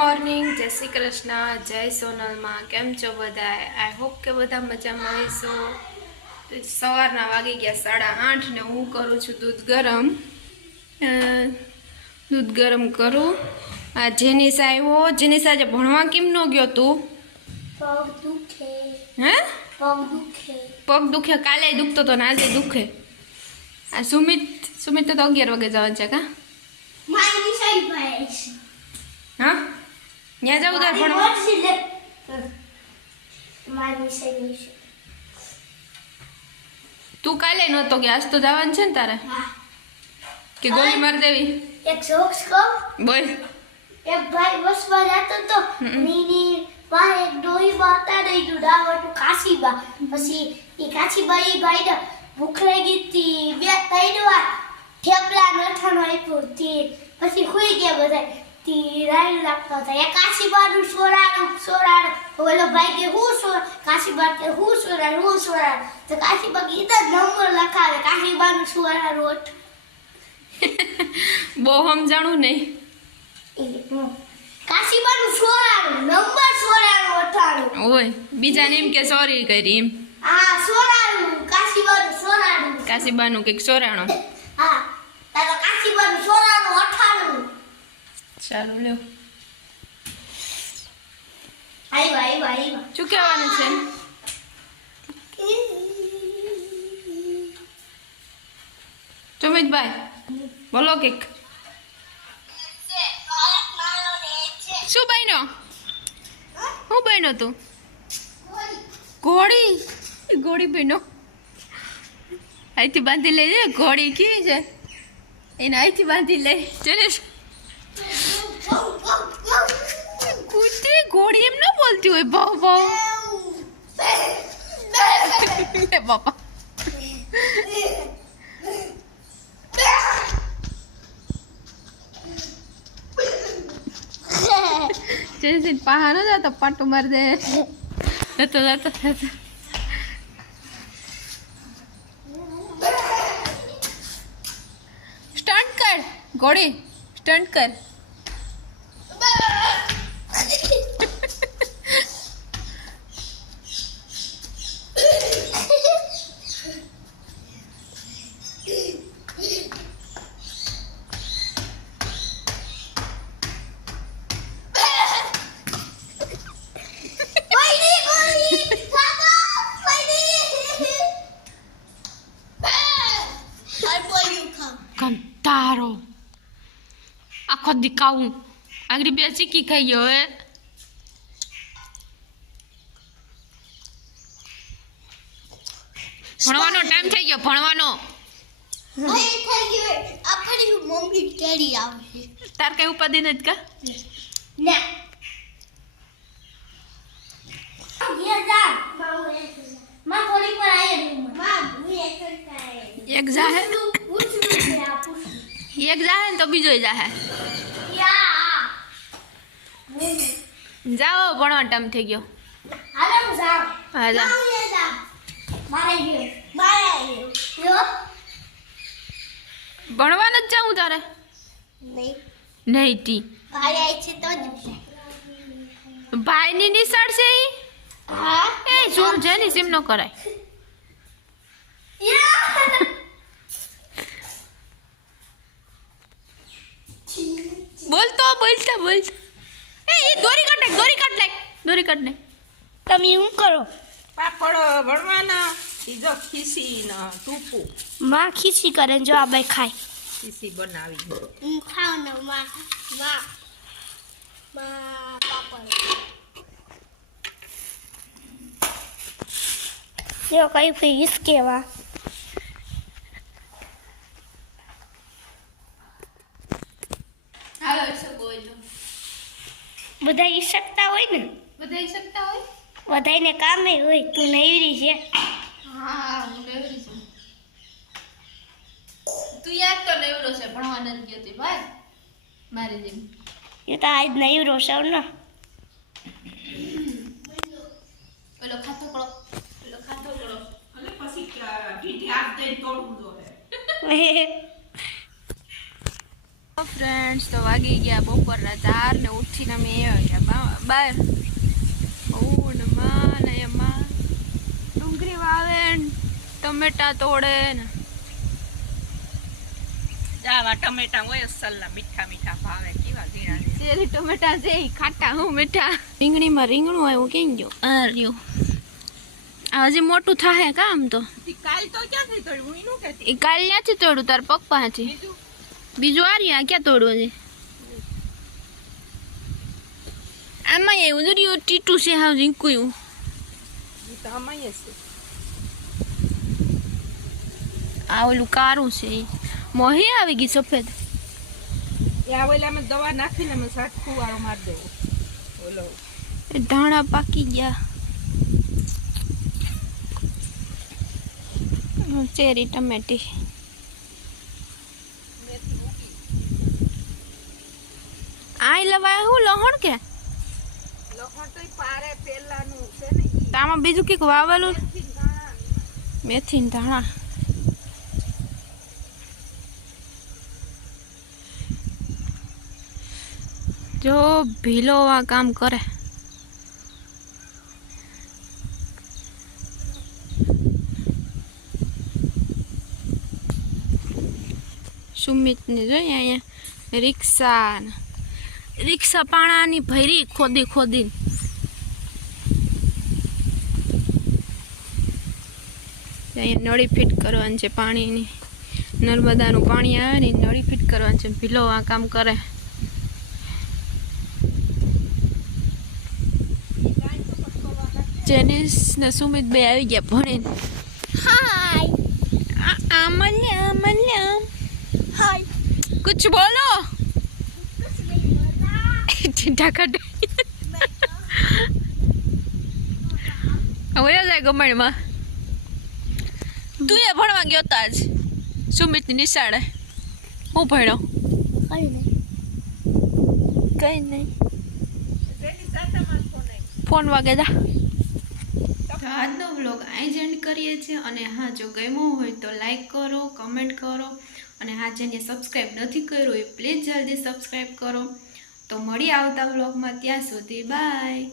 Morning, જય શ્રી કૃષ્ણ, જય સોનલમાં. કેમ છો બધા? આઈ હોપ કે બધા મજામાં હશો. સવારના વાગી ગયા 8:30 ને હું કરું છું દૂધ ગરમ કરું. આ જેનિસ આવ્યો. જેનિસ આજે ભણવા કેમ ન ગયો તું? પગ દુખે. હે? પગ દુખે. પગ દુખે. કાલે દુખતો તો ને આજે દુખે. આ સુમિત તો 11 વાગે જવાનું છે કા? મારી સાઈડ ભાઈ છે. હા, ત્યાં જાવ તાર ભણવા. મારી સાઈડ છે. તું કાલે નહોતો કે આજ તો જવાનું છે ને તારે? હા. કે ગોળી મારી દેવી? એક જોક્સ કહો. બોલ. એક ભાઈ બસમાં જતો તો નીની પાસે એક ડોહીમાં હતા ને ઈ ડાવટું કાશીબા. પછી ઈ કાશીબા ઈ ભાઈને ભૂખ લાગી હતી 2-3 વાર થેપલા નઠાણું આપ્યું તી. પછી સુઈ ગયા બધા. તી રાઈ લાગતો હતો. એ કાશીબાનું સોરાડું ઓલો ભાઈ કે હું કાશીબા કે હું સોરાડું તો કાશીબા કીધા નંબર લખાવે કાશીબાનું સોરાડું બહુ સમજાણું નહીં. કાશીબાનું સોરાડું નંબર સોરાડું 98. ઓય બીજાને એમ કે સોરી કરી એમ. હા સોરાડું કાશીબાનું સોરાડું. કાશીબાનું કંઈક સોરાણો. હા તારો કાશીબાનું સોરાડું 98. ચાલો લ્યો. આવ્યા. શું કહેવાનું છે? સુમિતભાઈ બોલો કંઈક. શું બન્યો? શું બન્યો તું? ઘોડી બન્યો. અહીંથી બાંધી લેજે. ઘોડી કેવી છે એને અહીંથી બાંધી લે. ચલે કૂતરી ઘોડી એમ ન બોલતી હોય. ભાવ બાપા. જય પહાડ ન જતો પાટું મારી દે. જતો સ્ટન્ટ કર ઘોડી, સ્ટન્ટ કર. કંટારો આખો દીકાવું આગળ બે ચીકી ખાઈ ગયો. હવે ભણવાનો ટાઈમ થઈ ગયો. ભણવાનો મમ્મી ટેડી આવશે. તાર કઈ ઉપાધિ નથી કા? ના માં થોડી પર આયે માં હું એક જાહે ને તો બીજો જાહે. જાઓ ભણવાનો ટાઈમ થઈ ગયો. હા જા. ભણવા નથી જાઉં તારે? નહીં તી ભાઈની નિશાળ છે ઈ. એ શું છે ની સીમ નો કરાય. બોલતા એ દોરી કાઢ નાખ. તમે શું કરો? પાપડ ભણવાના સીધો ખીસી ને ટૂપું માં ખીચી કરે જો આ ભાઈ ખાય. ખીસી બનાવી. હું ખાવ ને માં પાપડ यो कहीं फीस केवा હાલો શું બોલો. બધા ઈ શકતા હોય ને. બધા શકતા હોય. બધાને કામે હોય. તું નવરી છે. હા હું નવરી છું. તું યાદ તો નવરો છે ભણવા નથી ગયો તી ભાઈ મારી જેમ. એ તો આજ નવરો છે ને. પેલો ખાતો કરો. અને પછી ઢીઢી હાથ દઈને તોડવું જોઈએ. ફ્રેન્ડ્સ તો વાગી ગયા બપોરના 4 ને ઉઠીને અમે આવ્યા બહાર માં ને એમાં ડુંગળી વાવે ને ટમેટા તોડે ને આવા ટમેટા હોય અસલના મીઠા મીઠા ભાવે કેવા ઝીણા શેરી ટમેટા છે ઈ ખાટા હું મીઠા રીંગણીમાં રીંગણું આવ્યું કેમ ગયો આ રહ્યું આ હજી મોટું થાય કા આમ તો કાલ તો ક્યાંથી તોડ્યું એનું કહેતી એ કાલ ત્યાંથી તોડ્યું તાર પપ્પાથી બીજું આ રહ્યા ક્યાં તોડવું છે આમાં એવું જોયું ટીટું છે હાવ ઝીંકુયું તો આમાં છે આ ઓલું કારું છે ઈ મોહી આવી ગઈ સફેદ એ આવેલામાં દવા નાખીને અમે શાક ફુવારો મારી દેવો ઓલો એ ધાણા પાકી ગયા ચેરી ટમેટી આઈ લવાય હું લહણ કે લખણ તો પારે પેલાનું છે ને તો આમાં બીજું કઈક વાવેલું મેથી ને ધાણા જો ભીલો આ કામ કરે સુમિત ને જોઈએ અહીંયા રિક્ષા પાણાની ભરી ખોદી અહીંયા નળી ફિટ કરવાની છે પાણીની નર્મદાનું પાણી આવે ને નળી ફિટ કરવાની છે ભીલો આ કામ કરે જેનિસ ને સુમિત બે આવી ગયા ભણીને હાય અમલ્યા હાય कुछ बोलो चिंता कर હવે જાય ગમણમાં તું એ ભણવા ગયો તો આજ સુમિતની નિશાળે હું ભણ્યો કઈ નહીં ફોન વાગે જા તો આજનો વ્લોગ અહીં જ એન્ડ કરીએ છીએ અને હા જો ગમ્યો હોય તો લાઈક કરો કમેન્ટ કરો અને હા જેને સબસ્ક્રાઈબ નથી કર્યું એ પ્લીઝ જલ્દી સબસ્ક્રાઈબ કરો તો મળી આવતા વ્લોગમાં ત્યાં સુધી બાય